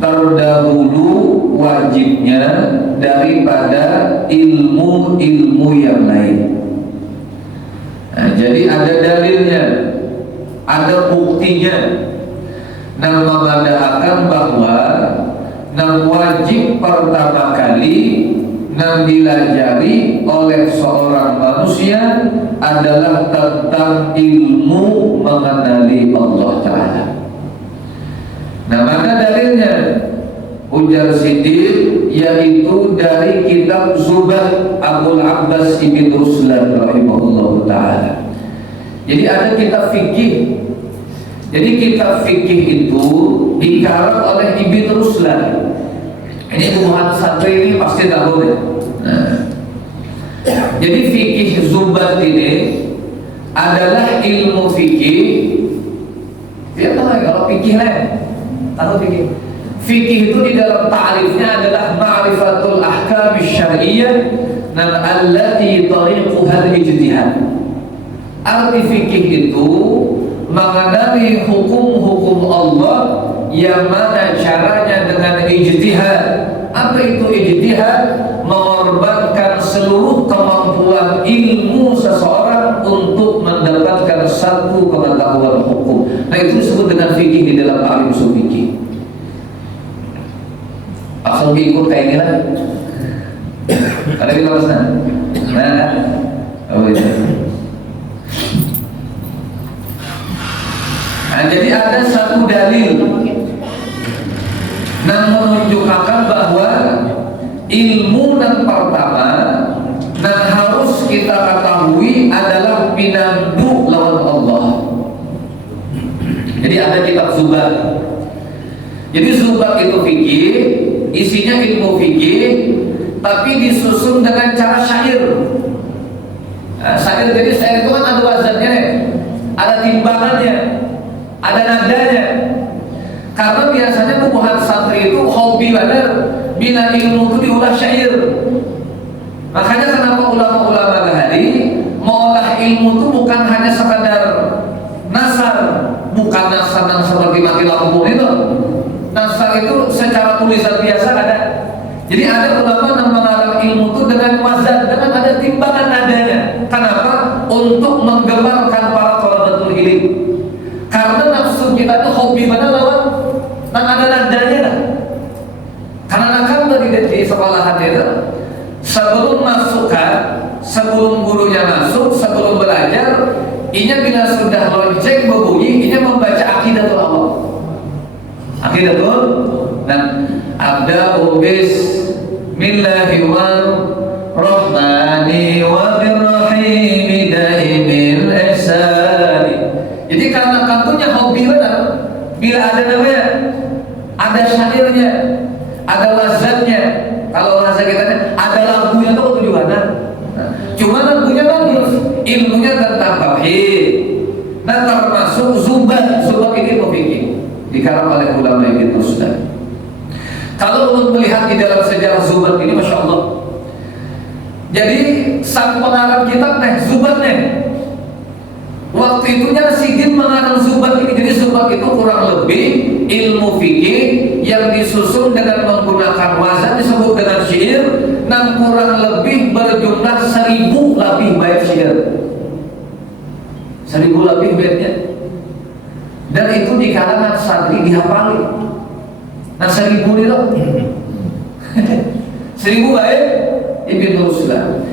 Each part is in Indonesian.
terdahulu wajibnya daripada ilmu ilmu yang lain. Nah, jadi ada dalilnya, ada buktinya, yang mengadakan bahwa yang wajib pertama kali yang dilajari oleh seorang manusia adalah tentang ilmu mengenali Allah Ta'ala. Nah, mana dalilnya? Ujar Siddiq, yaitu dari kitab Zubat Abul Abbas Ibn Ruslan rahimahullah ta'ala. Jadi ada kitab fikih. Jadi kitab fikih itu dikarang oleh Ibn Ruslan. Ini Muhammad Satri ini pasti tahu deh. Nah, jadi fikih Zubat ini adalah ilmu fikih. Dia tahu kalau fikih lain, tahu fikih. Fikih itu di dalam ta'rifnya adalah ma'rifatul ahkam syar'iyyah dan allati tariquha al-ijtihad. Arti fikih itu mengenali hukum-hukum Allah yang mana caranya dengan ijtihad. Apa itu ijtihad? Mengorbankan seluruh kemampuan ilmu seseorang untuk mendapatkan satu pengetahuan hukum. Nah, itu disebut dengan fikih di dalam ta'rif usul fikih. Langsung diikut kayak gini lah. Kalau kita pesan, nah, oh itu. Nah, jadi ada satu dalil yang menunjukkan bahwa ilmu yang pertama yang harus kita ketahui adalah pinandu lawan Allah. Jadi ada kitab Zubat. Jadi Zubat itu fikih, isinya ilmu fikih, tapi disusun dengan cara syair. Nah, syair, jadi syair itu kan ada wazannya, ada timbangannya, ada nadanya. Karena biasanya bukuhan santri itu hobi banget bila ilmu itu diulah syair. Makanya kenapa ulama-ulama bahari mengolah ilmu itu bukan hanya sekadar nasar, bukan nasar yang seperti mati lampu itu. Nasar itu secara tulisan biasa ada. Jadi ada ulama yang mengarang ilmu itu dengan wazan, dengan ada timbangan nadanya. Kenapa? Untuk menggemarkan para thalabatul ilm. Karena nafsu kita itu hobi mana lawan yang ada nadanya. Karena kan tadi di sekolahan itu sebelum masukkan, sebelum gurunya masuk, sebelum belajar, inya bila sudah lonceng berbunyi, inya membaca akidatul Allah. Akidatul dan abda'u bismillahirrahmanirrahim wa birrahim daimil ihsani. Jadi karena kantunya hobi benar, bila ada namanya, ada syairnya, ada wazannya. Kalau bahasa kita ada lagunya tuh tujuannya. Cuma lagunya bagus, ilmunya tentang tauhid. Dan termasuk Zubat ini berfikir dikarang oleh ulama Ibn Ruslan. Kalau untuk melihat di dalam sejarah Zubat ini, masya Allah. Jadi sang pengarang kitab Zubat waktu itunya Sidin mengarang Zubat ini. Jadi Zubat itu kurang lebih ilmu fikih yang disusun dengan menggunakan wazan disebut dengan syair, dan kurang lebih berjumlah 1000 lebih bait syair. 1000 lebih baitnya. Dan itu di kalangan santri dihafali. Nah 1000 itu 1000 bait Ibn Ruslan.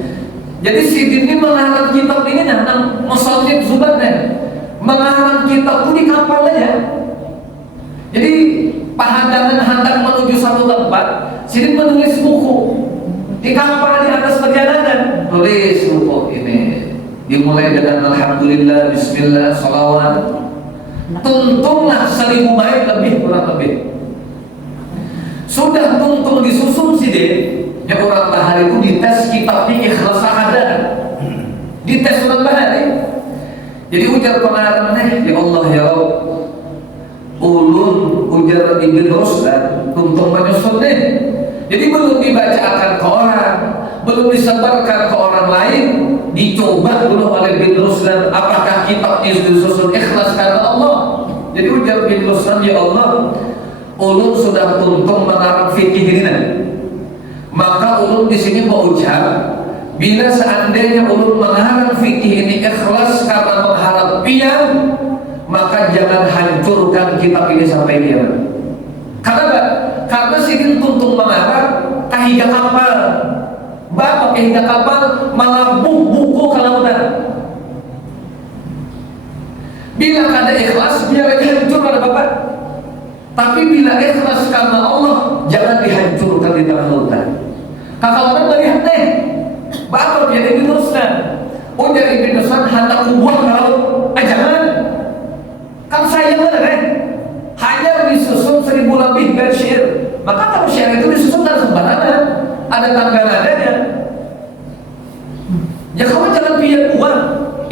Jadi Sidin ini mengarang kitab ini tentang musannif Zubat mengarang kitab itu di kapal aja. Jadi pahadangan hendak menuju satu tempat, Sidin menulis buku di kapal di atas perjalanan. Tulis buku ini dimulai dengan alhamdulillah, bismillah, salawat. Tuntunglah 1000 bait lebih kurang lebih. Sudah tuntung disusun Sidin. Yang orang bahari itu dites kitabnya ikhlas ada, dites orang bahari. Jadi ujar pengarangnya, ya Allah ya Rabb, ulun ujar Ibn Ruslan tuntung menyusun deh. Jadi belum dibacakan ke orang, belum disebarkan ke orang lain, dicoba dulu oleh Ibn Ruslan apakah kitab ini disusun ikhlas karena Allah. Jadi ujar Ibn Ruslan, ya Allah, ulun sudah tuntung mengarang fikih ini. Maka ulun di sini mau ucap bila seandainya ulun mengarang fikih ini ikhlas karena mengharap pian, maka jangan hancurkan kitab ini sampai kiamat. Kenapa? Karena sidin tuntung mengarang kahiga kapal, bapak kahiga kapal malah buku kelautan. Bila kada ikhlas, biar hancur pada bapak. Tapi bila ikhlas karena Allah, jangan dihancurkan di tengah lautan. Kakak orang melihat nih, bapak jadi binuskan. Oh jadi binuskan hendak kubuang kalau jangan. Kan saya mana kan? Hanya disusun 1000 lebih bait syair. Maka kalau syair itu disusun dari sembarangan, ada tangga nadanya. Ya kamu jangan pian uang.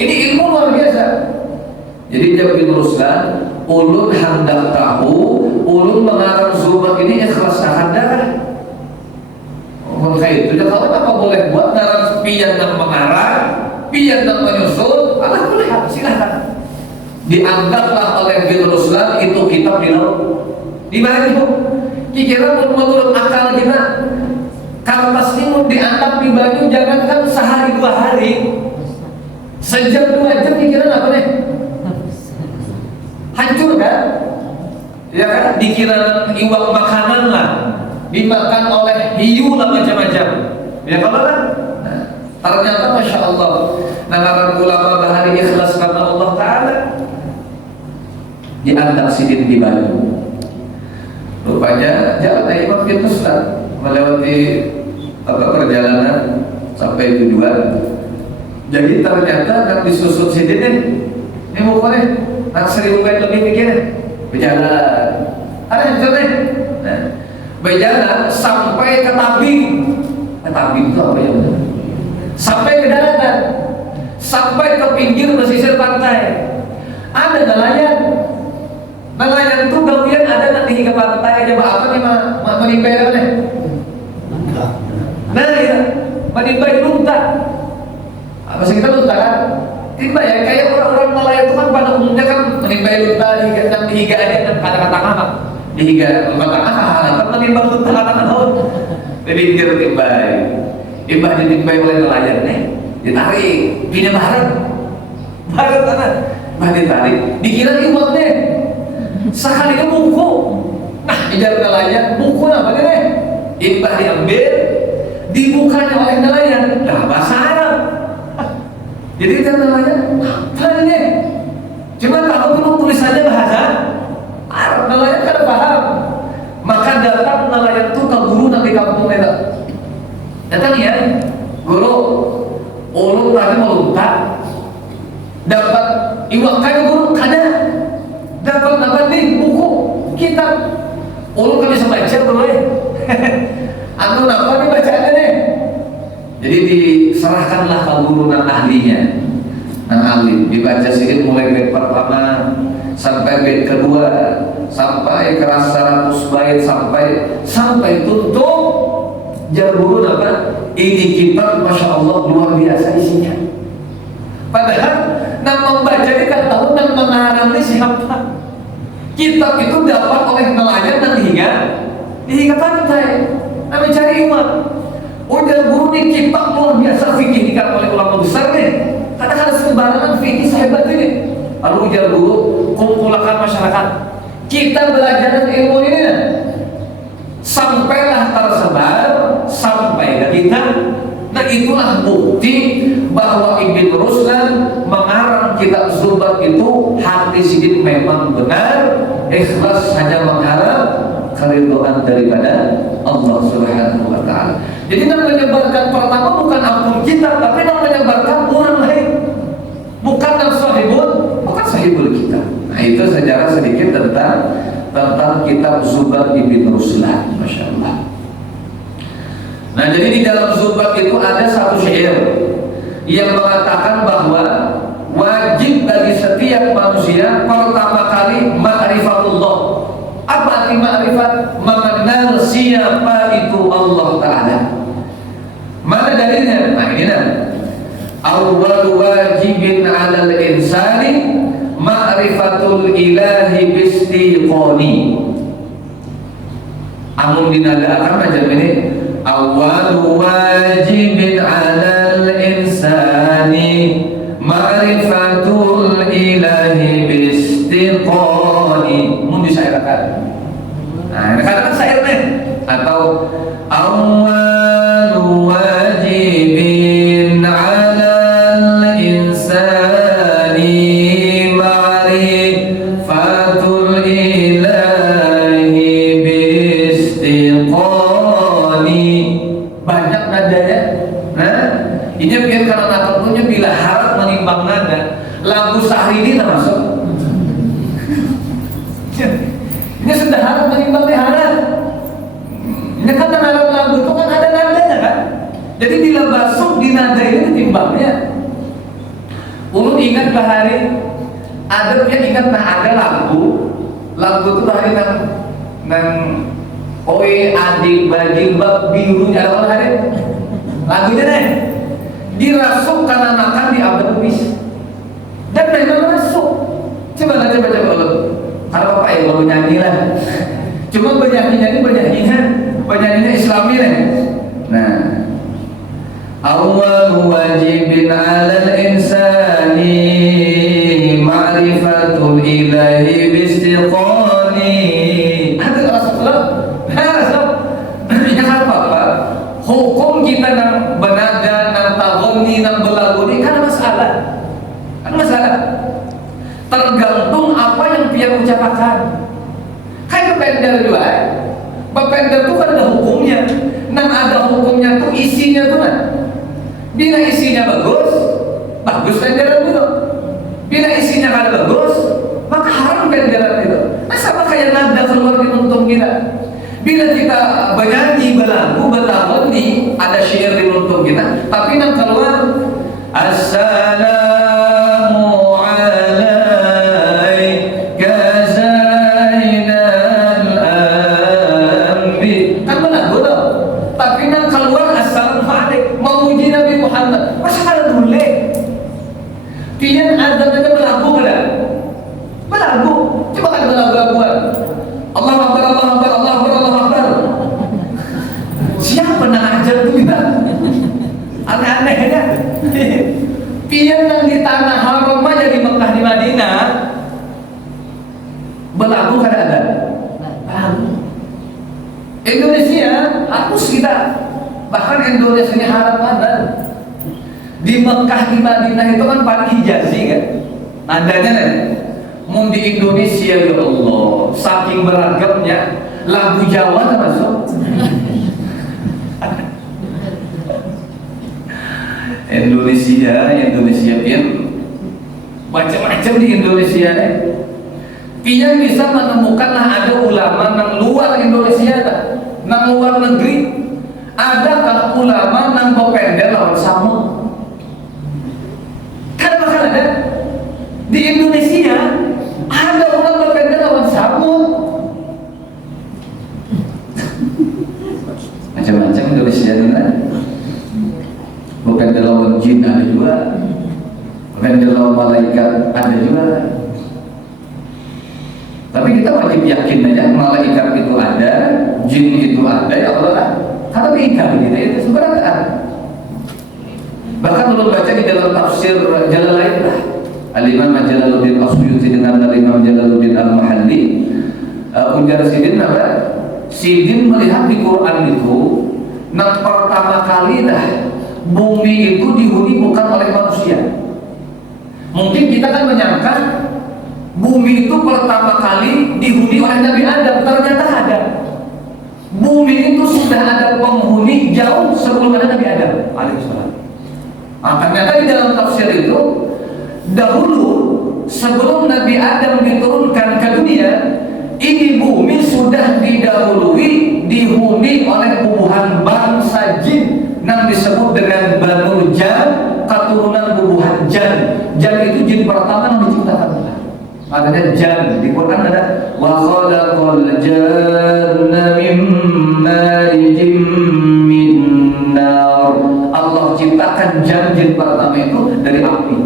Ini ilmu luar biasa. Jadi dia meneruskan, ulun hendak tahu, ulun mengarang zubat ini ikhlas hendak. Kayak itu, kalau apa boleh buat ngarang pian dan mengarang, pian dan menyusun, Allah boleh, silahkan. Dianggaplah oleh bin Ruslan itu kitab di laut. Di mana itu? Kira menurut akal kita, kertas ini mau dianggap di baju jangankan sehari 2 hari, sejam 2 jam dikira apa nih? Hancur kan? Ya kan? Dikira iwak makanan lah, dimakan oleh hiu lah macam-macam. Ya kalau kan? Nah, ternyata masya Allah, nalar ulama bahari ikhlas karena Allah Taala. Diantar sidin di baju. Rupanya jalan Imam bin Ruslan melewati perjalanan sampai tujuan. Jadi ternyata nak disusun sidin ini bukannya nak 1000 bait lebih mikirnya berjalan. Ada yang jalan. Nah, berjalan sampai ke tabing. Tabing itu apa ya? Sampai ke daratan, sampai ke pinggir pesisir pantai. Ada nelayan. Nelayan itu gawian ada nanti hingga pantai aja apa nih menimbai apa nih? Nah ya, menimbai lunta. Apa sih kita lunta kan? Timba ya kayak orang-orang nelayan itu kan pada umumnya kan menimbai lunta di higa aja dan kata-kata apa? Di higa kata-kata kan menimba lunta kata-kata lebih tinggi timbai. Timba ditimbai oleh nelayan nih, ditarik pindah barat tanah, ditarik, dikira iwak nih. Sekali ke buku, nah ijar nelayan, buku apa nih? Imbah diambil, dibukanya oleh nelayan, nah bahasa Arab. Jadi ijar nelayan, apa ini? Cuma tahu dulu tulisannya bahasa Arab, nelayan kan paham. Maka datang nelayan itu ke guru nanti kampung itu. Datang ya, guru, ulun tadi meluntak, dapat iwak kayu guru, kada. Dapat nih buku kitab ulun kan bisa baca boleh. Anu apa nih bacaannya nih? Jadi diserahkanlah ke guru dan ahlinya, ahli dibaca sedikit mulai bait pertama sampai bait kedua sampai ke 100 bait sampai tutup. Jar guru apa? Ini kitab masya Allah luar biasa isinya. Padahal nak membaca ini kan tahu nak mengarang ini siapa? Kitab itu dapat oleh nelayan dan hingga pantai. Kami cari umat. Udah guru ini kitab luar biasa fikih dikatakan oleh ulama besar nih. Kadang-kadang sembarangan fikih sehebat ini. Lalu ujar guru kumpulkan masyarakat. Kita belajar ilmu ini. Sampailah tersebar sampai ke kita. Nah itulah bukti bahwa Ibn Ruslan mengarang kitab Zubat itu hati sidin memang benar, ikhlas hanya mengharap keridhaan daripada Allah Subhanahu wa Ta'ala. Jadi yang menyebarkan pertama bukan ampun kitab, tapi yang menyebarkan orang lain, bukan sahibul kitab. Nah itu sejarah sedikit tentang kitab Zubat Ibn Ruslan, masya Allah. Nah jadi di dalam Zubat itu ada satu syair yang mengatakan bahwa wajib bagi setiap manusia pertama kali ma'rifatullah. Apa arti ma'rifat? Mengenal siapa itu Allah Ta'ala. Mana dalilnya? Nah ini nah, awwal wajibin 'alal insani ma'rifatul ilahi bistiqoni. Amun dinadakan macam ini, awal wajibin 'alal atau awwalu wajibin 'alal insani ma'rifatul ilahi bistiqani. Banyak nadanya. Nah, ini biar karena tentunya bila harap menimbang nada, lagu Sahridi termasuk. Ini sudah harap menimbang harap. Ini kan nada lagu itu kan ada nadanya kan. Jadi bila masuk di nada ini ditimbangnya. Ulun ingat bahari ada ingat ada lagu itu bahari nang oi adik bajilbab biru ada orang hari lagunya deh dirasuk karena makan di abad bis dan memang masuk. Coba kalau Bapak ya kalau nyanyi lah. Cuma penyanyinya Islami nih. Nah, awal wajibin 'alal insani ma'rifatul ilahi bistiqani. Ada Rasulullah. Yang apa? Hukum kita nang benada, nang tagoni, nang belagu ini kan masalah. Tergantung apa yang dia ucapkan. Kayak bepender juga. Bepender itu kan ada hukumnya. Nang ada hukumnya tuh isinya tuh kan. Bila isinya bagus benderan itu. Bila isinya kan bagus, maka haram benderan itu. Nah, sama kayak nada keluar di untung kita. Bila kita bernyanyi, berlagu, berlagu ada syair di untung kita, tapi nang keluar assalamu alaika zainal anbi. Kan berlagu tuh. Tapi nang keluar assalamu alaik memuji Nabi Muhammad. Masa boleh? Pian azannya berlagu kan? Berlagu. Coba kan berlagu-laguan. Allahu Akbar, Allahu Akbar, Allahu Akbar, Allahu Akbar. Siapa nak ajar tu kita? Aneh-anehnya. Pian yang di tanah haram aja di Mekah di Madinah berlagu kan ada? Berlagu. Indonesia hapus kita. Bahkan Indonesia ini haram halal. Di Mekah di Madinah itu kan paling hijazi kan? Nadanya kan? Mau di Indonesia ya Allah, saking beragamnya lagu Jawa termasuk. Indonesia pian macam-macam di Indonesia nih. Pian bisa menemukanlah ada ulama nang luar Indonesia nang luar negeri. Ada kalau ulama nang bopender lawan sama. Kan bakal ada di Indonesia ada orang bopender lawan sama. Macam-macam Indonesia kan. Bukan lawan jin ada juga, bukan lawan malaikat ada juga. Tapi kita wajib yakin aja malaikat itu ada, jin itu ada, ya Allah. Karena beda kita itu sebenarnya ada. Bahkan kalau baca di dalam tafsir Jalalain lah, Al-Imam Jalaluddin As-Suyuti dengan Al-Imam Jalaluddin Al-Mahalli, Unjar Sidin apa? Sidin melihat di Quran itu, yang pertama kali dah bumi itu dihuni bukan oleh manusia. Mungkin kita kan menyangka bumi itu pertama kali dihuni oleh Nabi Adam. Ternyata ada. Bumi itu sudah ada penghuni jauh sebelum ada Nabi Adam alaihissalam. Ternyata di dalam tafsir itu dahulu sebelum Nabi Adam diturunkan ke dunia, ini bumi sudah didahului dihuni oleh puluhan bangsa jin yang disebut dengan Banu Jan, keturunan bubuhan Jan. Jan itu jin pertama yang diciptakan Allah. Makanya Jan di Quran ada wa khalaqal janna min marijim min nar. Allah ciptakan jin pertama itu dari api.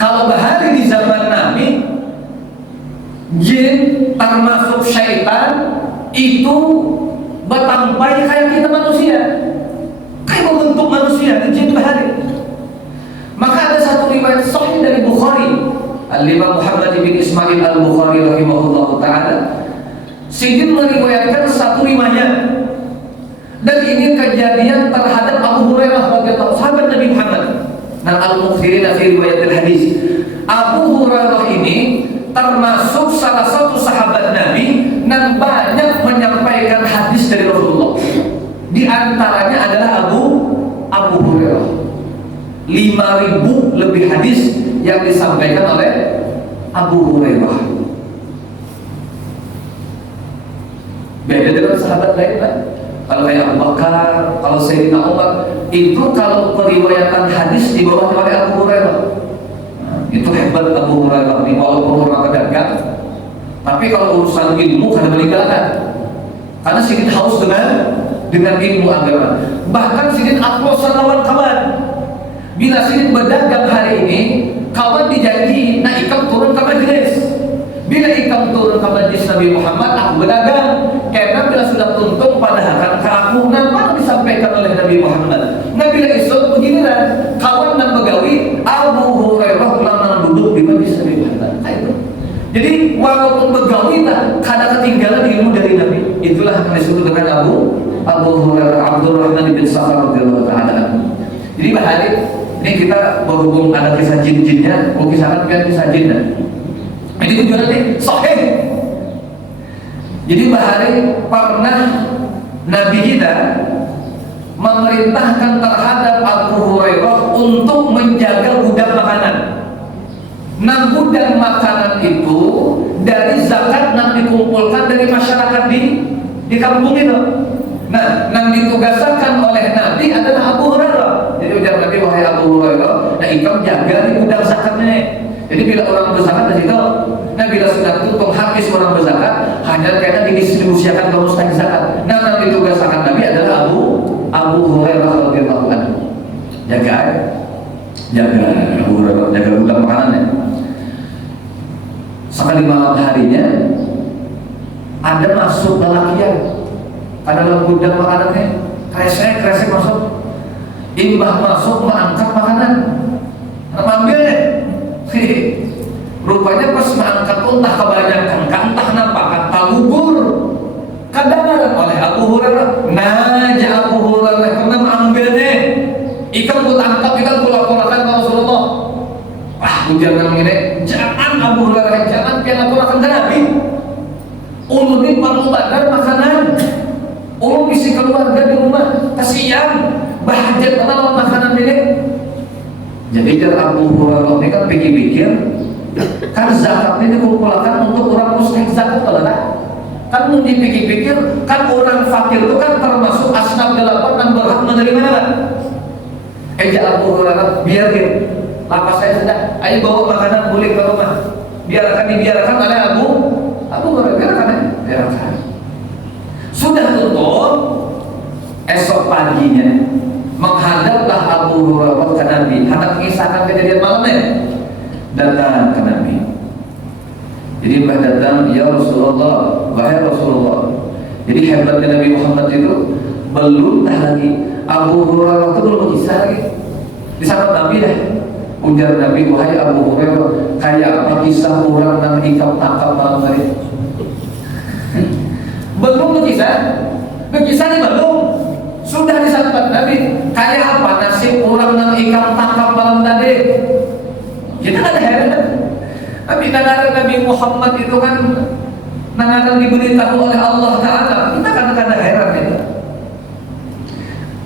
Kalau bahari di zaman Nabi, jin termasuk syaitan itu bertampai kayak kita manusia, kayak membentuk manusia, jin bahari. Maka ada satu riwayat sahih dari Bukhari, Al-Imam Muhammad bin Ismail Al-Bukhari rahimahullah ta'ala, Sidin meriwayatkan satu riwayat, dan ini kejadian terhadap Abu Hurairah radhiyallahu sahabat Nabi Muhammad. Nah, al-mukhtirin fi riwayatil hadis. Abu Hurairah ini termasuk salah satu sahabat Nabi yang banyak menyampaikan hadis dari Rasulullah. Di antaranya adalah Abu Hurairah. 5.000 lebih hadis yang disampaikan oleh Abu Hurairah. Beda dengan sahabat lain, Pak. Kalau kayak Abu Bakar, kalau Sayyidina Umar, itu kalau periwayatan hadis di bawah oleh Abu Hurairah. Itu hebat Abu Hurairah ini, walaupun orang pedagang, tapi kalau urusan ilmu kadang meninggalkan. Karena sedikit haus dengan ilmu agama. Bahkan sedikit aplosan lawan kawan. Bila sedikit berdagang hari ini, kawan dijanji, nah ikam turun ke majlis. Bila ikam turun ke majlis Nabi Muhammad, aku berdagang. Karena bila sudah tuntung padahal kan aku nampak disampaikan oleh Nabi Muhammad. Nah bila esok beginilah kawan dan begawi Abu Hurairah ulang duduk di majlis Nabi Muhammad. Jadi walaupun begawi tak kada ketinggalan ilmu dari Nabi. Itulah yang disebut dengan Abu Hurairah Abdurrahman bin Sakhar radhiyallahu taala. Jadi bahari ini kita berhubung ada kisah jin-jinnya, mau kisahkan kisah jinnya. Ini tujuannya nih sahih. Jadi bahari pernah Nabi kita memerintahkan terhadap Abu Hurairah untuk menjaga gudang makanan. Nah, gudang makanan itu dari zakat yang dikumpulkan dari masyarakat di kampung itu. Nah, yang ditugaskan oleh Nabi adalah Abu Hurairah. Jadi ujar Nabi, wahai Abu Hurairah, nah ikam jaga di gudang zakatnya. Jadi bila orang berzakat dari situ, nah bila sudah tutup habis orang berzakat, hanya kena didistribusikan ke mustahik zakat. Nah, yang ditugaskan Nabi adalah Abu Hurairah radhiyallahu anhu. Jaga Abu Hurairah, jaga gudang makanannya. Sekali malam harinya ada masuk lelakian ke dalam gudang makanannya, kresek masuk. Imbah masuk mengangkat makanan, ambilnya. Rupanya pas mengangkat entah kebanyakan, entah nampak kata gugur. Kedengaran oleh Abu Hurairah. Naja Abu Hurairah pernah mengambilnya. Ikan ku tangkap, ikan ku laporkan ke Rasulullah. Wah, jangan ini, jangan Abu Hurairah, jangan dia laporkan ke Nabi. Ulun ini perlu badar makanan. Ulun isi keluarga di rumah, kasihan, bahajat lawan makanan ini. Jadi Abu Hurairah ini kan pikir-pikir, kan zakat ini dikumpulkan untuk orang mustahik zakat, kalau kan mau dipikir-pikir, kan orang fakir itu kan termasuk asnaf 8 yang berhak menerima kan? Abu Hurairah biarin, lapas saya sudah, ayo bawa makanan boleh ke rumah, dibiarkan oleh Abu Hurairah, biarkan. Sudah tutup, esok paginya menghadaplah Abu Hurairah ke Nabi, hendak mengisahkan kejadian malamnya. Datang ke Nabi. Jadi Mbah datang, ya Rasulullah, wahai Rasulullah. Jadi hebatnya Nabi Muhammad itu belum lagi Abu Hurairah itu belum kisah lagi. Di sahabat Nabi dah. Ujar Nabi, wahai Abu Hurairah, kayak apa kisah orang yang ikam tangkap malam hari? Belum kisahnya belum. Sudah di sahabat Nabi, kayak apa nasib orang yang ikam tangkap malam tadi? Kita ada heran. Tapi negara Nabi Muhammad itu kan negara diberitahu oleh Allah Ta'ala. Kita kan ada heran itu.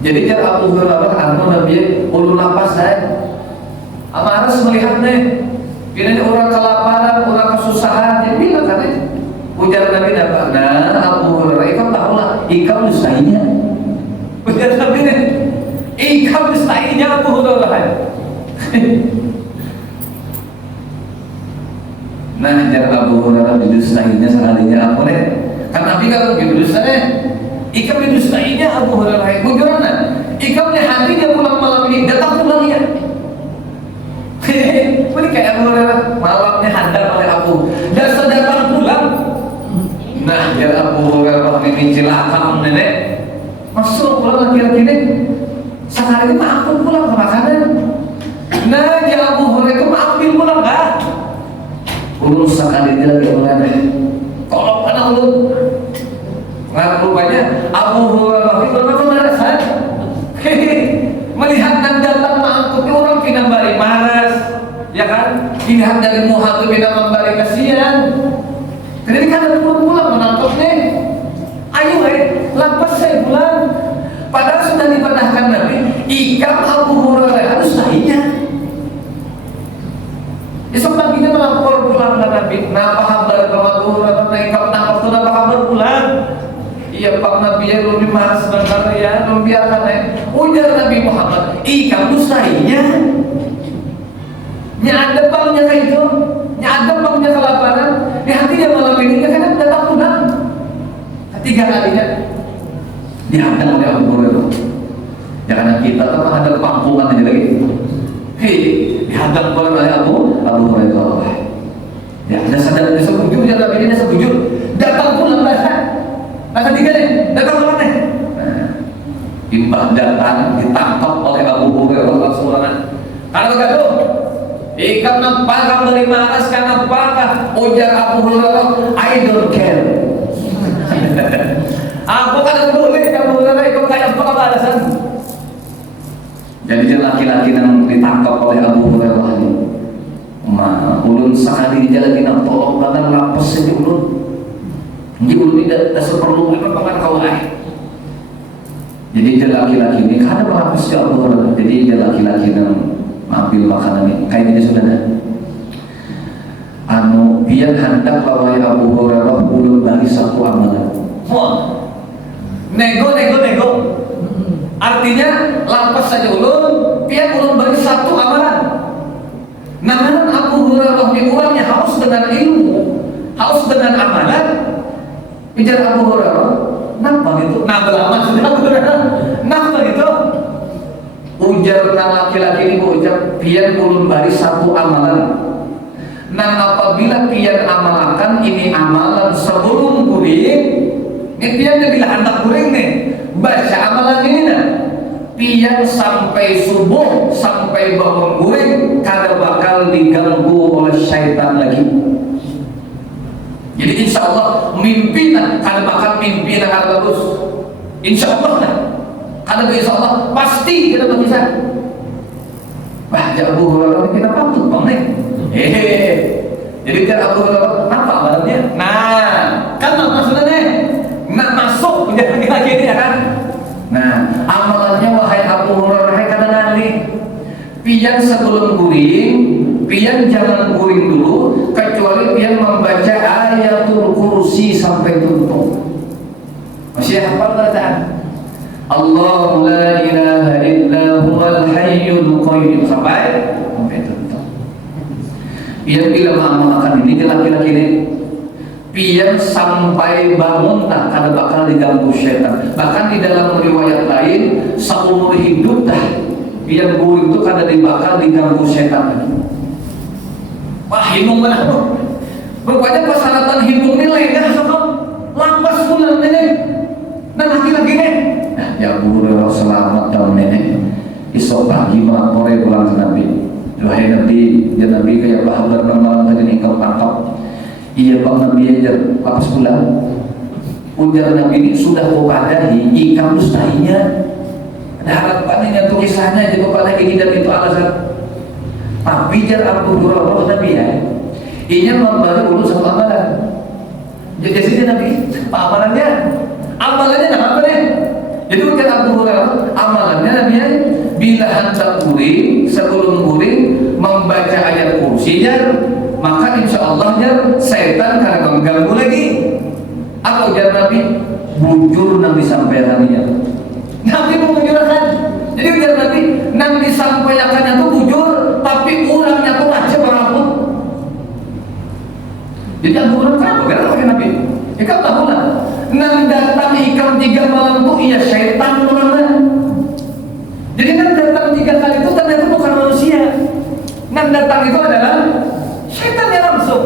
Jadi dia Abu Hurairah Nabi ulun lapas saya. Amaras melihatnya. Ini orang kelaparan, orang kesusahan. Dia bilang katanya. Ujar Nabi apa? Nah, Abu Hurairah ikam tahulah, ikam mustahilnya. Ujar Nabi ini, ikam mustahilnya Abu Hurairah. Nah, jangan Abu Hurairah didustainnya sekalinya apa nih? Karena Nabi kalau didustainya, ikam didustainya Abu Hurairah. Bagaimana? Ikamnya hati dia pulang malam ini, datang pulang ya. Ini kayak Abu Hurairah malamnya hadap oleh Abu, dan sedang pulang. Nah, jangan Abu Hurairah ini cilaka nenek. Masuk pulang lagi-lagi nih. Sekali ini aku pulang ke makanan. Nah, jangan Abu Hurairah ambil pulang kah? Ulun sekali dia lagi mengadah. Kalau anak ulun Abu Hurairah itu bermaras. Melihat dan datang mengangkuti orang pinambari maras, ya kan? Dilihat dari muha itu pinambari kasihan. Jadi kan pulang menangkapnya. Ayo, lapas saya pulang. Padahal sudah dipadahkan Nabi, ikam Abu Hurairah harus lainnya. Esok paginya melapor pulang ke Nabi. Napa kabar Abu Hurairah? Ikam nangkap tu napa kabar pulang? Iya Pak Nabi ya belum dimaras sebentar ya, belum biarkan ya. Ujar Nabi Muhammad, ikam tu lainnya. Nyadap bangnya kayak itu, nyadap bangnya kelaparan. Di hatinya malam ini dia kan datang pulang. Ketiga kalinya dihadang oleh Abu Hurairah. Jangan kita kan ada pangkungan aja lagi. Hei, dihadang oleh Abu Hurairah. Ya, ada sadar desa bujur, ya Nabi ini desa bujur. Datang pulang bahasa tiga nih, datang pulang nih. Imbah datang ditangkap oleh Abu Hurairah seorangan. Karena begitu, ikan nampak dari maras karena apakah? Ujar Abu Hurairah, I don't care. Aku kan boleh Abu Hurairah ikut kayak apa alasan? Jadi dia laki-laki yang ditangkap oleh Abu Hurairah ini. Ulun sekali dia lagi nak tolong bahkan lapas saja ulun. Jadi ulun tidak seperlu itu bahkan kau Jadi dia laki-laki ini karena lapas ke Abu Hurairah. Jadi dia laki-laki yang ambil makanan ini. Kayak ini sudah ada. Biar hendak lawai Abu Hurairah ulun bagi satu amalan. Wah, nego. Artinya lapas saja ulun, biar ulun bagi satu amalan. Namun Abu Hurairah ini orangnya haus dengan ilmu, haus dengan amalan. Bicara Abu Hurairah, kenapa gitu? Nama gitu. Ujar laki-laki ini ujar, biar ulun bagi satu amalan. Nah apabila pian amalkan ini amalan sebelum kuring, ini pian dia bila hendak kuring nih, baca amalan ini nah, pian sampai subuh sampai bangun kuring, kada bakal diganggu oleh syaitan lagi. Jadi insya Allah mimpi nah, kada bakal mimpi nah kada bagus. Insya Allah nah, kada insya Allah pasti kita bisa. Wah, Abu Hurairah kita patut bang nih. Jadi dia Abu Hurairah apa amalannya? Nah, kan maksudnya nak masuk menjadi lagi ini ya kan? Nah, amalannya wahai Abu Hurairah kata nanti, pian sebelum guring, pian jangan guring dulu, kecuali pian membaca ayatul kursi sampai tutup. Masih hafal bacaan? Allahu la ilaha illa huwal hayyul qayyum sampai tutup. Pian bila mengamalkan ini dia laki-laki ini, pian sampai bangun tak kada bakal diganggu syaitan. Bahkan di dalam riwayat lain seumur hidup dah pian guring itu kada bakal diganggu syaitan lagi. Wah hidung mana tuh? Rupanya persyaratan hidung ini lengah sobat. Lampas pulang ini. Nah laki-laki ini. Nah, ya Abu Hurairah selamat dalam ini. Esok pagi melapor pulang ke Nabi. Wahai Nabi, ya Nabi kayak bahagia malam tadi nih kau tangkap. Iya bang Nabi ajar lapas pulang. Ujar Nabi ini sudah kau padahi ikam mustahilnya. Ada harapannya tuh kisahnya jadi pada ini dan itu alasan. Tapi jar Abu Hurairah Nabi ya. Ini memberi ulun satu amalan. Jadi sini Nabi, apa amalannya? Amalannya apa nih? Jadi ujar Abu Hurairah amalannya Nabi ya. Bila hendak guring, sebelum guring membaca ayat kursi jar, maka insya Allah jar setan karena mengganggu lagi. Apa ujar Nabi? Bujur Nabi sampai harinya. Nabi mengunjurkan. Jadi ujar Nabi, Nabi sampaikannya itu bujur, tapi orangnya tuh wajib merambut. Jadi Abu Hurairah kenapa Nabi? Ikam tahu lah. Nang datang ikam 3 malam tuh iya setan orangnya. Jadi kan datang 3 kali itu ternyata bukan manusia. Nang datang itu adalah setan yang langsung.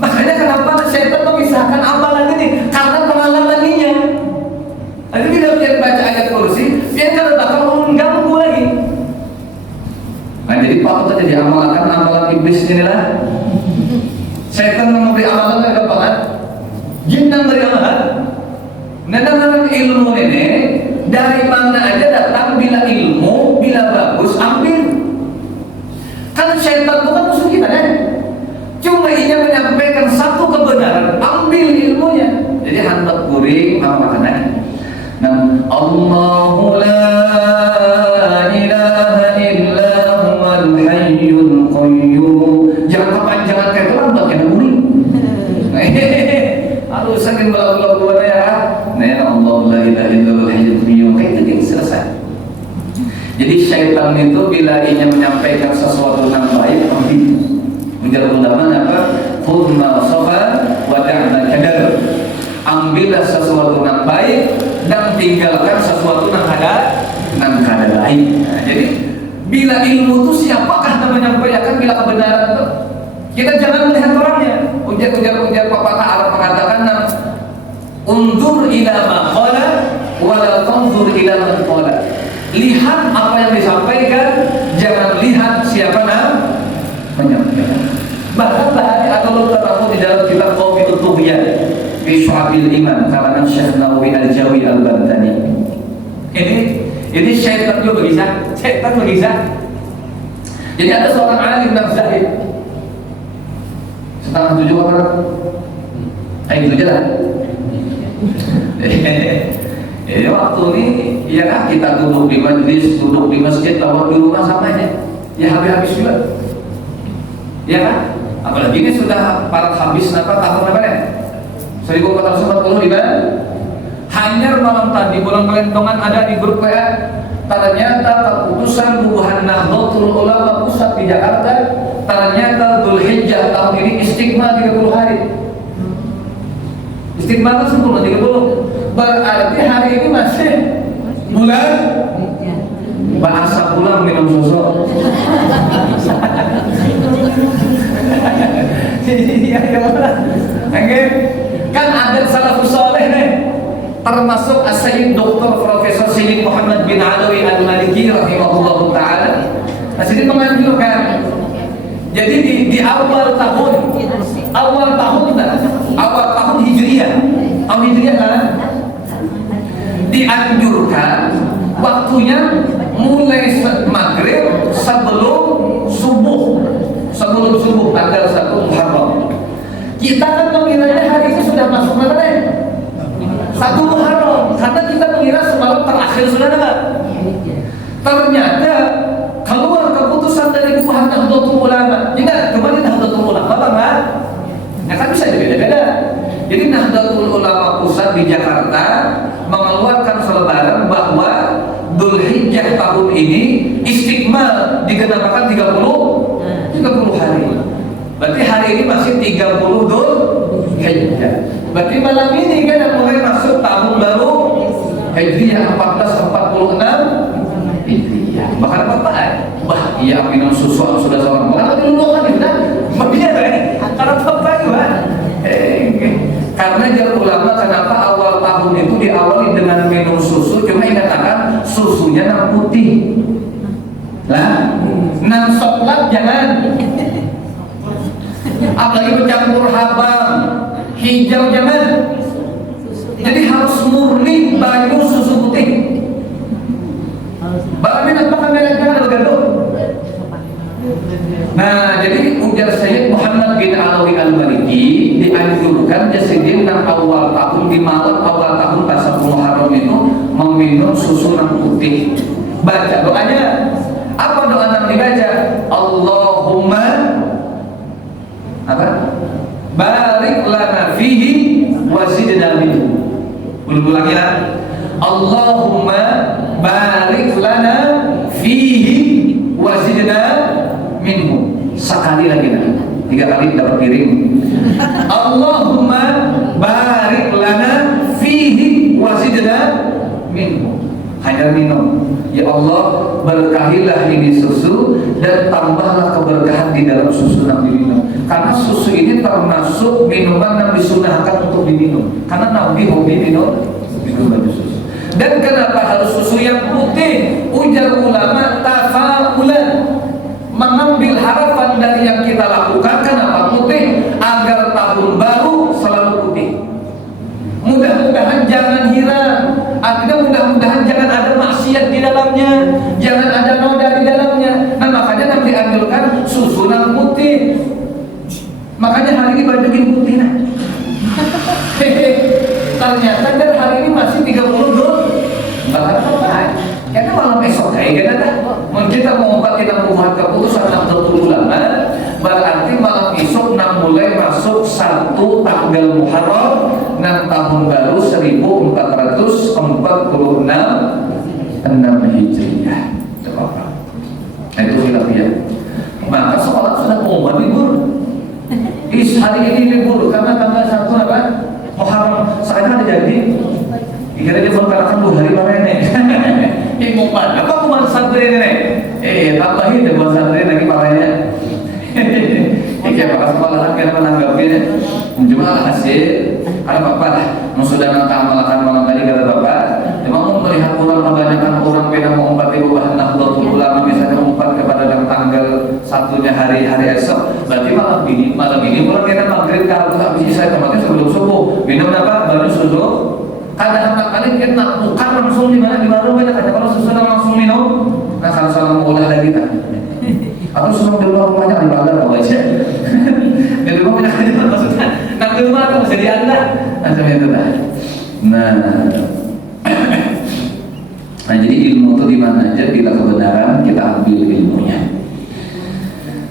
Makanya kenapa setan memisahkan amalan ini? Karena pengalaman ininya. Jadi bila dia baca ayat kursi, dia kan bakal mengganggu lagi. Nah jadi patut aja diamalkan amalan iblis inilah. Setan memberi amalan yang gampang. Jin yang beri amalan. Nah, ilmu ini dari mana aja datang, bila ilmu, bila bagus ambil. Kan syaitan bukan musuh kita kan? Cuma ia menyampaikan satu kebenaran, ambil ilmunya. Jadi hantar kuring makanan. Nah, Allahu la ilaha illa huwal hayyul qayyum. Jangan kepanjangan kayak itu lambat ya kuring. Aduh saking belau-belau ya. Nah, Allah la ilaha illa huwal hayyul qayyum. Kayak itu selesai. Jadi syaitan itu bila ia menyampaikan sesuatu yang baik, ambil. Menjadi ulama apa? Khudh ma safa wa da'na kadar. Ambillah sesuatu yang baik dan tinggalkan sesuatu yang kada baik. Nah, jadi bila ilmu itu siapakah yang menyampaikan bila kebenaran itu? Kita jangan melihat orangnya. Ujar pepatah Arab mengatakan, unzur ila ma qala wa la tanzur ila man qala. Lihat apa yang disampaikan, jangan lihat siapa yang menyampaikan. Bahkan bahari atau terdapat di dalam kitab Qawaidut Tughyan fi Syu'abil Iman karangan Syekh Nawawi Al-Jawi Al-Bantani. Ini syaitan juga bisa. Jadi ada seorang alim dan zahid. Setengah 7 orang. Kayak gitu aja lah. Waktu ini ya kan kita duduk di majlis, duduk di masjid, lawan di rumah sama aja. Ya habis juga. Ya kan? Apalagi ini sudah para habis tahun apa ya? 1440 di mana? Hanya malam tadi bulan Kelentongan ada di grup WA. Ternyata keputusan bubuhan Nahdlatul Ulama pusat di Jakarta, ternyata Dzulhijjah tahun ini istiqma 30 hari. Istiqma kan 30. Berarti hari ini masih bulan bahasa pulang minum susu. Kan ada salafus saleh nih, termasuk As-Sayyid Dr. Profesor Sayyid Muhammad bin Alawi Al-Maliki rahimahullah ta'ala. Nah, sini menganjurkan. Jadi di awal tahun Hijriyah, tahun Hijriyah kan, dianjurkan waktunya mulai maghrib sebelum subuh tanggal 1 Muharram. Kita kan mengiranya hari ini sudah masuk mana? 1 Muharram, karena kita mengira semalam terakhir sudah ada. Ternyata keluar keputusan dari bubuhan Nahdlatul Ulama. Ingat, kembali Nahdlatul Ulama, Bang. Ya kan bisa beda-beda. Jadi Nahdlatul Ulama pusat di Jakarta mengeluarkan selebaran bahwa Dzulhijjah tahun ini istiqmal digenapkan 30 hari. Berarti hari ini masih 30 Dzulhijjah. Berarti malam ini kan mulai masuk tahun baru Hijriah 1446 Hijriah. Bahkan apa? Iya minum susu sudah seorang orang dulu kan kita. Makanya karena apa juga? Karena jalur ulama kenapa awal tahun itu diawali dengan minum susu, cuma dikatakan susunya yang putih. Lah, nang coklat jangan. Apalagi bercampur habang, hijau jangan. Jadi harus murni banyu susu putih. Bagaimana makan mereka bergaduh? Nah, jadi ujar Sayyid Muhammad bin Alawi Al-Maliki dianjurkan jasidin dan awal tahun di malam awal tahun pasal Muharram itu meminum susu yang putih. Baca doanya. Apa doa yang dibaca? Allahumma apa? Barik lana fihi wa zidna minhu. Ulang lagi lah. Allahumma barik lana fihi wa zidna minhu. Sekali lagi nah. 3 kali dapat piring. Allahumma barik lana fihi wa zidna minhu. Hanya minum. Ya Allah, berkahilah ini susu dan tambahlah keberkahan di dalam susu yang diminum. Karena susu ini termasuk minuman yang disunahkan untuk diminum. Karena Nabi hobi minum susu. Dan kenapa harus susu yang putih? Ujar ulama tafaulan, mengambil harapan dari yang kita lakukan. Kenapa putih? Agar tahun baru selalu putih. Mudah-mudahan jangan hilang jangan ada noda di dalamnya. Nah makanya nanti dianjurkan susunan putih. Makanya hari ini bajukin putih nah. Ternyata dan hari ini masih 30 dolar. Bahkan apa? Karena malam esok kayak gitu dah. Kita mau kita membuat keputusan Nahdlatul Ulama, berarti malam esok mulai masuk 1 tanggal Muharram tahun baru 1446 Hijriah. Coba. Itu khilafiyah. Maka sekolah sudah mau libur. Hari ini libur karena tanggal 1 apa? Muharram. Sekarang ada jadi. Kira dia berkatakan 2 hari barene. Imuman, apa kuman santri ini? Tambahin deh buat santri lagi parahnya. Kayak bakas kepala kita menanggapinya. Cuma hasil, ada apa lah? Sudah mengamalkan malam tadi kata bapak. Memang melihat orang kebanyakan orang beda mengumpat ibu bahan Nahdlatul Ulama misalnya mengumpat kepada tanggal satunya hari esok. Berarti malam ini pulang kita maghrib kalau habis isya kemarin sebelum subuh minum apa? Baru susu. Kadang-kadang kali kita bukan langsung di warung beda aja kalau sesudah langsung minum. Nah kalau salah mengolah lagi kan. Atau sudah di rumahnya di pagar apa aja. Di rumah punya aja maksudnya. Nah di rumah itu bisa diantar. Macam itu dah. Nah jadi ilmu itu di mana aja bila kebenaran kita ambil ilmunya.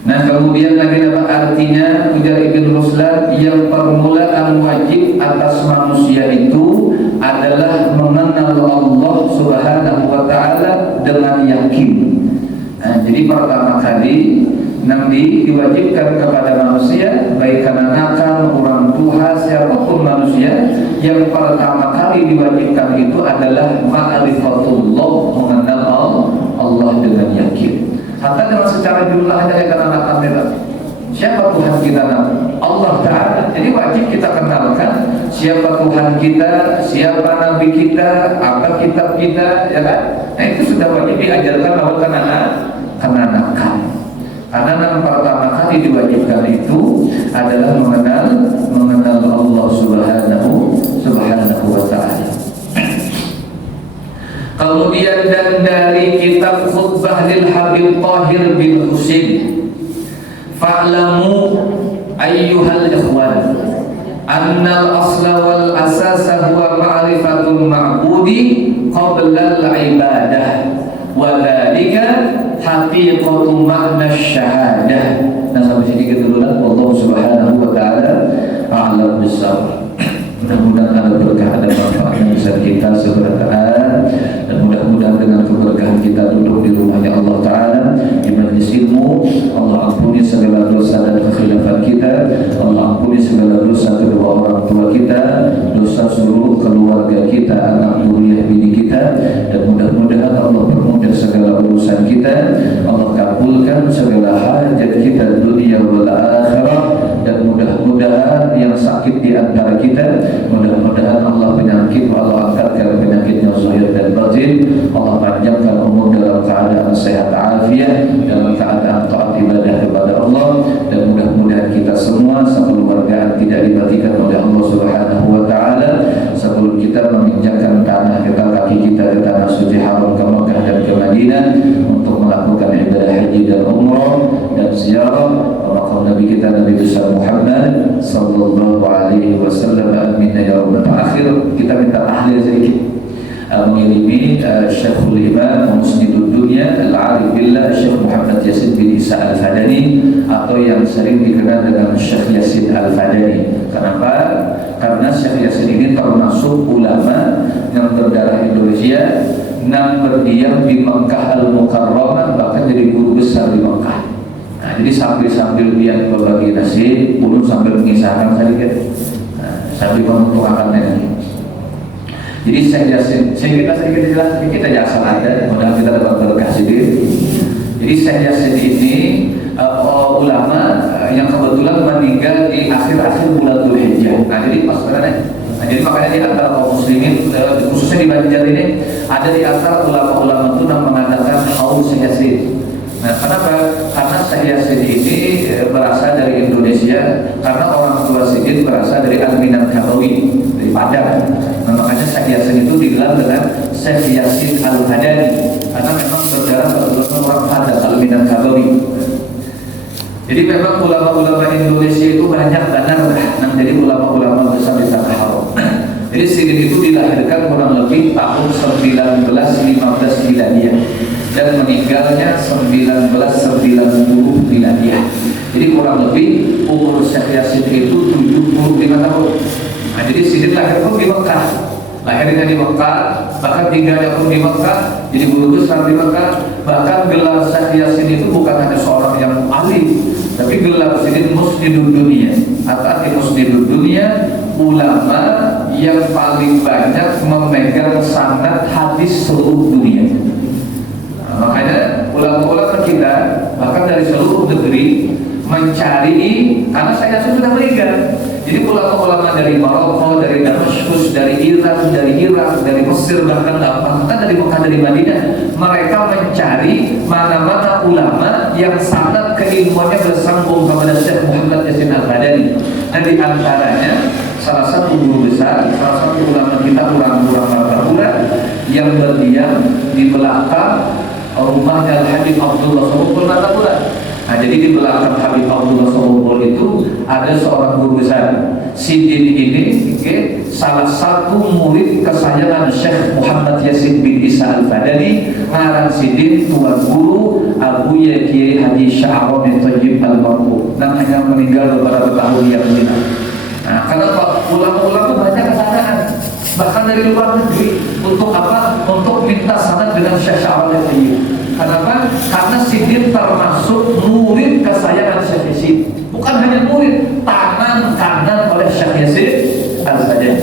Nah kemudian lagi dapat artinya ujar Ibn Ruslan yang permulaan wajib atas manusia itu adalah mengenal Allah Subhanahu wa Ta'ala dengan yakin. Nah, jadi pertama kali Nabi diwajibkan kepada manusia, baik kanak-kanak, orang tua, siapapun manusia, yang pertama kali diwajibkan itu adalah ma'rifatullah, mengenal Allah dengan yakin. Hatta dengan secara jumlah aja kanak-kanak kita. Siapa Tuhan kita? Allah Ta'ala. Jadi wajib kita kenalkan siapa Tuhan kita, siapa Nabi kita, apa kitab kita, ya kan? Nah itu sudah wajib diajarkan lewat kanak-kanak. Karena yang pertama kali diwajibkan itu adalah mengenal Allah Subhanahu wa Ta'ala. Kemudian dan dari kitab Khutbah lil Habib Tahir bin Husain, fa'lamu ayyuhal ikhwan annal asla wal asasa huwa ma'rifatul ma'budi qabla al-ibadah wa dhalika haqiqatu ma'na syahadah. Nah sampai sini kita dulu lah. Allah Subhanahu wa Ta'ala a'lam bissawab. Mudah-mudahan ada berkah dan manfaat yang bisa kita seberkahan, dan mudah-mudahan dengan keberkahan kita duduk di rumahnya Allah Ta'ala di majlis ilmu. Allah ampuni segala dosa dan kekhilafan kita. Allah ampuni segala dosa kedua orang tua kita, dosa seluruh keluarga kita, anak zuriyah bini kita, dan mudah-mudahan Allah permudah segala urusan kita. Allah kabulkan segala hajat kita dunia wal akhirah, dan mudah-mudahan yang sakit di antara kita, mudah-mudahan Allah penyakit, Allah angkatkan penyakitnya zahir dan batin. Allah panjangkan umur dalam keadaan sehat afiat, dalam keadaan taat ibadah kepada Allah, dan mudah-mudahan kita semua sekeluarga tidak dimatikan oleh Allah Subhanahu wa Ta'ala sebelum kita menginjakkan tanah kaki kita ke tanah suci haram ke Makkah dan ke Madinah untuk melakukan ibadah haji dan umrah dan ziarah makam Nabi kita Nabi besar Muhammad sallallahu alaihi wasallam. Amin ya rabbal alamin. Kita minta tahlil sedikit mengilimi Syekhul Imam Musnidud Dunya Al-Arif Billah Syekh Muhammad Yasin bin Isa Al-Fadani, atau yang sering dikenal dengan Syekh Yasin Al-Fadani. Kenapa? Karena Syekh Yasin ini termasuk ulama yang terdarah Indonesia, yang berdiam di Makkah Al-Mukarramah, bahkan jadi guru besar di Makkah. Nah, jadi sambil dia berbagi nasi, ulun sambil mengisahkan sedikit, sambil menentukan ini. Jadi saya kita sedikit jelas, kita asal ada, mudah kita dapat berkah sedikit. Jadi saya Yasin ini ulama yang kebetulan meninggal di akhir-akhir bulan Dzulhijjah. Nah jadi pas benar. Nah jadi makanya di antara kaum muslimin, khususnya di Banjar ini, ada di antara ulama-ulama itu yang mengatakan haul Syekh Yasin. Nah kenapa? Karena Syekh Yasin ini berasal dari Indonesia, karena orang tua Syekh berasal dari Al-Minangkawi, dari Padang. Nah, makanya Syekh Yasin itu digelar dengan Syekh Yasin Al-Hadani karena memang berdarah keturunan orang Padang, Al-Minangkabau. Jadi memang ulama-ulama Indonesia itu banyak benar jadi ulama-ulama besar di tanah haram. Jadi Sidin itu dilahirkan kurang lebih tahun 1915 Miladiyah dan meninggalnya 1990 Miladiyah. Jadi kurang lebih umur Syekh Yasin itu 75 tahun. Nah, jadi Sidin lahir pun di Mekah. Lahirnya di Mekah, bahkan tinggalnya pun di Mekah, jadi guru besar di Mekah. Bahkan gelar Syekh Yasin itu bukan hanya seorang yang alim, tapi gelar Sidin Musnidud Dunia. Arti Musnidud Dunia, ulama yang paling banyak memegang sanad hadis seluruh dunia. Nah, makanya ulama-ulama kita bahkan dari seluruh negeri mencari, karena saya sudah meninggal. Jadi ulama-ulama dari Maroko, dari Damaskus, dari Iran, dari Irak, dari Mesir, bahkan dari Mekah, dari Madinah, mereka mencari mana-mana ulama yang sanad keilmuannya bersambung kepada Syekh Muhammad Yasin Al-Hadani. Dan di antaranya salah satu guru besar, salah satu ulama kita, ulama yang berdiam di belakang rumahnya Habib Abdullah Sobol Natapura. Nah, jadi di belakang Habib Abdullah Sobol itu ada seorang guru besar. Sidin ini salah satu murid kesayangan Syekh Muhammad Yasin bin Isa Al-Fadani. Ngarang Sidin tuan guru Abu Kiai Haji Syahron Thayyib Al-Marhum. Namanya meninggal beberapa tahun yang lalu. Nah, karena ulama-ulama banyak kesalahan, bahkan dari luar negeri untuk apa? Untuk minta sanad dengan Syekh Syahron Thayyib. Kenapa? Karena Sidin termasuk murid kesayangan Syekh Yasin. Bukan hanya murid, tangan kanan oleh Syekh Yasin Al-Fadani.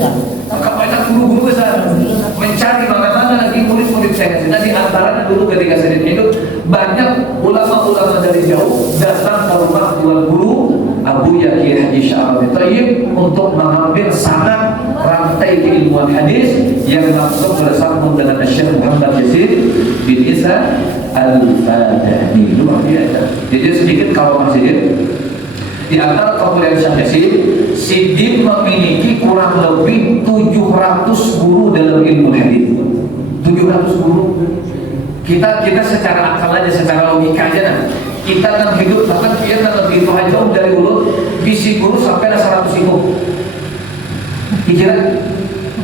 Maka banyak guru-guru besar mencari mana-mana lagi murid-murid Syekh Yasin. Nah, di antaranya dulu ketika Sidin hidup, banyak ulama-ulama dari jauh datang ke rumah tuan guru Abu Kiai Haji Syahron Thayyib untuk mengambil sanad rantai keilmuan hadis yang langsung bersambung dengan Syekh Muhammad Yasin bin Isa Al-Fadani. Luar biasa. Jadi sedikit kalau masih di antara kemuliaan Syekh Yasin, Sidin memiliki kurang lebih 700 guru dalam ilmu hadis. 700 guru. Kita secara akal aja, secara logika aja nah. Kita kan hidup, bahkan dia kan begitu jauh dari mulut, bisi guru sampai ada 100 ribu. Hijrah.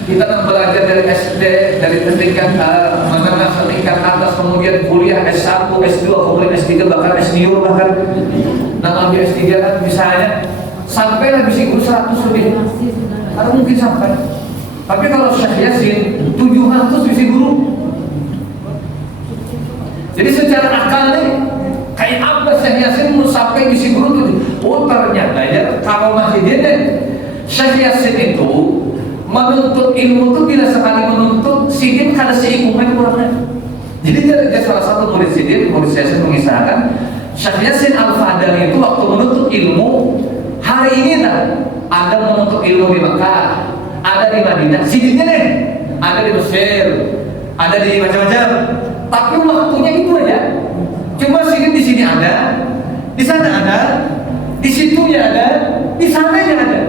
Kita kan belajar dari SD, dari tingkat menengah, tingkat atas, kemudian kuliah S1, S2, kemudian S3, bahkan S2 bahkan. Nah, ambil S3 kan misalnya sampailah bisi guru 100 lebih. Karena mungkin sampai. Tapi kalau Syekh Yasin 700 bisi guru. Jadi secara akal nih, kayak apa Syekh Yasin mau sampai bisi guru tuh? Oh, ternyata ya kalau masih dia Syekh Yasin itu menuntut ilmu itu bila sekali menuntut Sidin kada seikuman kurangnya. Jadi dia salah satu murid Sidin, murid Yasin mengisahkan Syekh Yasin Al-Fadani itu waktu menuntut ilmu hari ini ada menuntut ilmu di Mekah, ada di Madinah, Sidinnya nih ada di Mesir, ada di macam-macam. Tapi waktunya itu aja. Cuma Sidin di sini ada, di sana ada, di situnya ada, di sananya ada.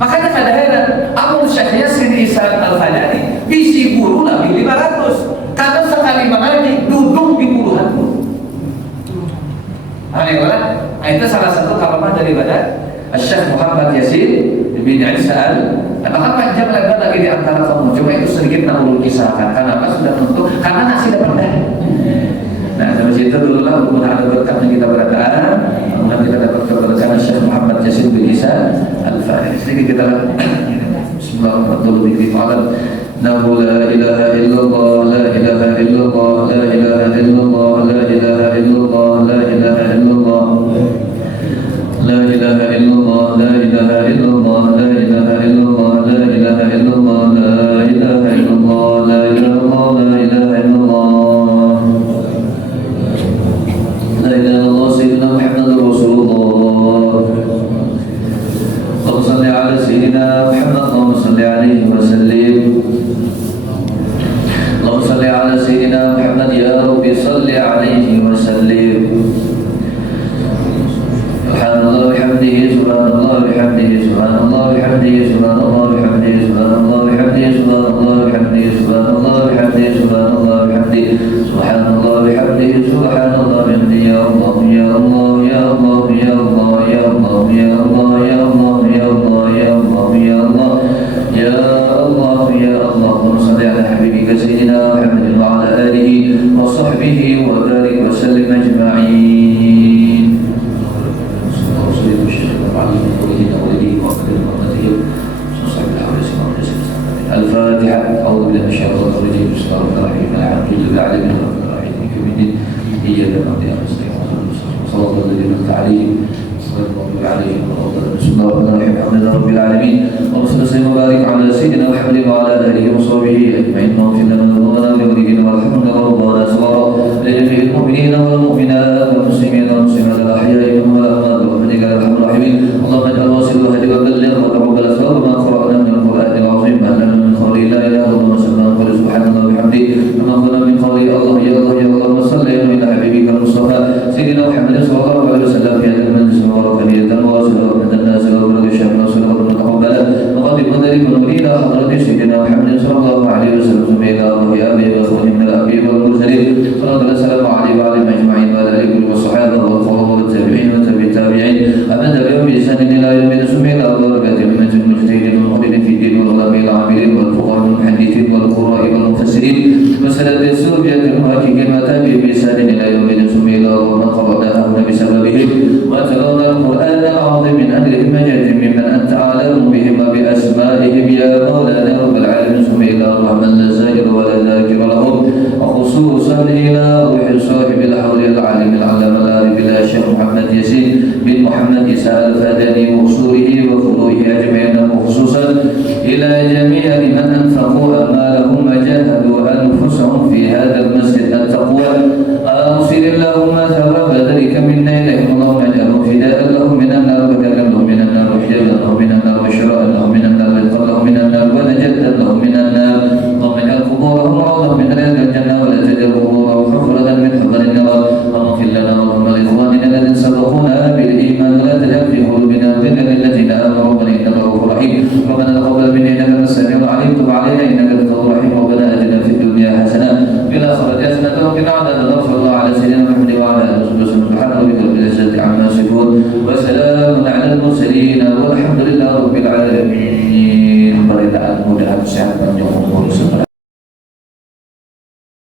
Makanya kada heran Abu Syekh Yasin Isa Al-Fadani bisi guru lebih 500. Karena sekali mengaji duduk di puluhan guru. Nah, itu salah satu kalimat daripada Syekh Muhammad Yasin bin Isa Bahkan panjang lebar lagi di antara kamu. Cuma itu sedikit nak kisahkan. Kenapa sudah tentu? Karena nasi dapat dah. Nah, dari situ dulu lah untuk menarik berkatnya kita berada. Kemudian kita dapat keberkahan Syekh Muhammad Yasin bin Isa Al-Fadani. Sedikit kita Bismillahirrahmanirrahim. Nahu la ilaha illallah, la ilaha illallah, la ilaha illallah, la ilaha illallah, la ilaha illallah, la ilaha illallah, la ilaha illallah, la ilaha illallah, la ilaha illallah, la ilaha illallah, la ilaha illallah, la ilaha illallah, la ilaha illallah, sayyidina Muhammadur Rasulullah. Allahumma salli ala sayyidina Muhammad, Allahumma salli alaihi wa sallim. Allahumma salli ala sayyidina Muhammad, ya Rabbi salli alaihi wa sallim. Subhanallah bihamdihi, subhanallah bihamdihi, subhanallah bihamdihi, subhanallah bihamdihi, subhanallah إياك نعبد وإياك نستعين صراط الذين أنعمت عليهم غير المغضوب عليهم ولا الضالين بسم الله الرحمن الرحيم الحمد لله رب العالمين اللهم صل وبارك على سيدنا محمد وعلى آله وصحبه أجمعين واغفر لنا ذنوبنا ولوالدينا وارحمنا وربنا صغارا لجميع المؤمنين والمؤمنات والمسلمين والمسلمات الأحياء منهم والأموات برحمتك يا أرحم الراحمين اللهم اجعل واصل وهدي وبلغ وتقبل ثواب ما قرأنا من القرآن العظيم ما لنا من قول لا إله إلا الله وسلم قل سبحان الله وبحمده وما قلنا من قول الله يا الله يا الله وصل إلى حبيبك المصطفى سيدنا محمد صلى الله عليه وسلم في هذا المجلس المبارك هدية واصلة من الناس وبلغ الشام نصر وتقبل وقد ذلك ونريد حضرة سيدنا محمد صلى الله عليه وسلم ثم إلى الله أبي وأخوه من الأنبياء والمرسلين صلى الله عليه وسلم عليه وعلى أجمعين وعلى آله والصحابة والخلفاء والتابعين وتابع التابعين أبدا بيوم بإحسان إلى يوم ثم إلى بركة أمة المجتهدين المخلدين في الدين والعلماء العاملين والفقهاء المحدثين والقراء والمفسرين وسلف السورية المحققين وتابع بإحسان إلى يوم ثم إلى ومن قرأناها بسببهم وتلونا القرآن العظيم من أجلهم مجد ممن أنت أعلم بهم وبأسمائهم يا مولانا رب العالمين ثم إلى الرحمن لا زائر ولا ذاكر لهم وخصوصا إلى روح صاحب الحول العالم العلم العارف الشيخ محمد ياسين بن محمد إسحاق الفداني وأصوله وفروعه أجمعين وخصوصا إلى جميع من أنفقوا أموالهم وجاهدوا أنفسهم في هذا المسجد التقوى أوصل اللهم ثواب ذلك منا إليهم اللهم اجعله فداء لهم من النار وكرم لهم من النار وحياة لهم من النار وشراء لهم من النار ورزقا لهم من النار ونجاة لهم من النار اللهم اجعل قبورهم روضة من رياض الجنة ولا تجعل قبورهم حفرة من حفر النار اللهم اغفر لنا اللهم لإخواننا الذين سبقونا بالإيمان ولا تجعل في قلوبنا غلا للذين آمنوا ربنا إنك رؤوف رحيم ربنا تقبل منا إنك أنت السميع العليم تب علينا إنك أنت التواب الرحيم ربنا آتنا في الدنيا حسنة وفي الآخرة حسنة وقنا عذاب النار صلى الله على سيدنا محمد وعلى آله وصحبه وسلم سبحان ربك رب العزة عما يصفون وسلام على المرسلين والحمد لله رب العالمين. Mudah-mudahan sehat dan jauh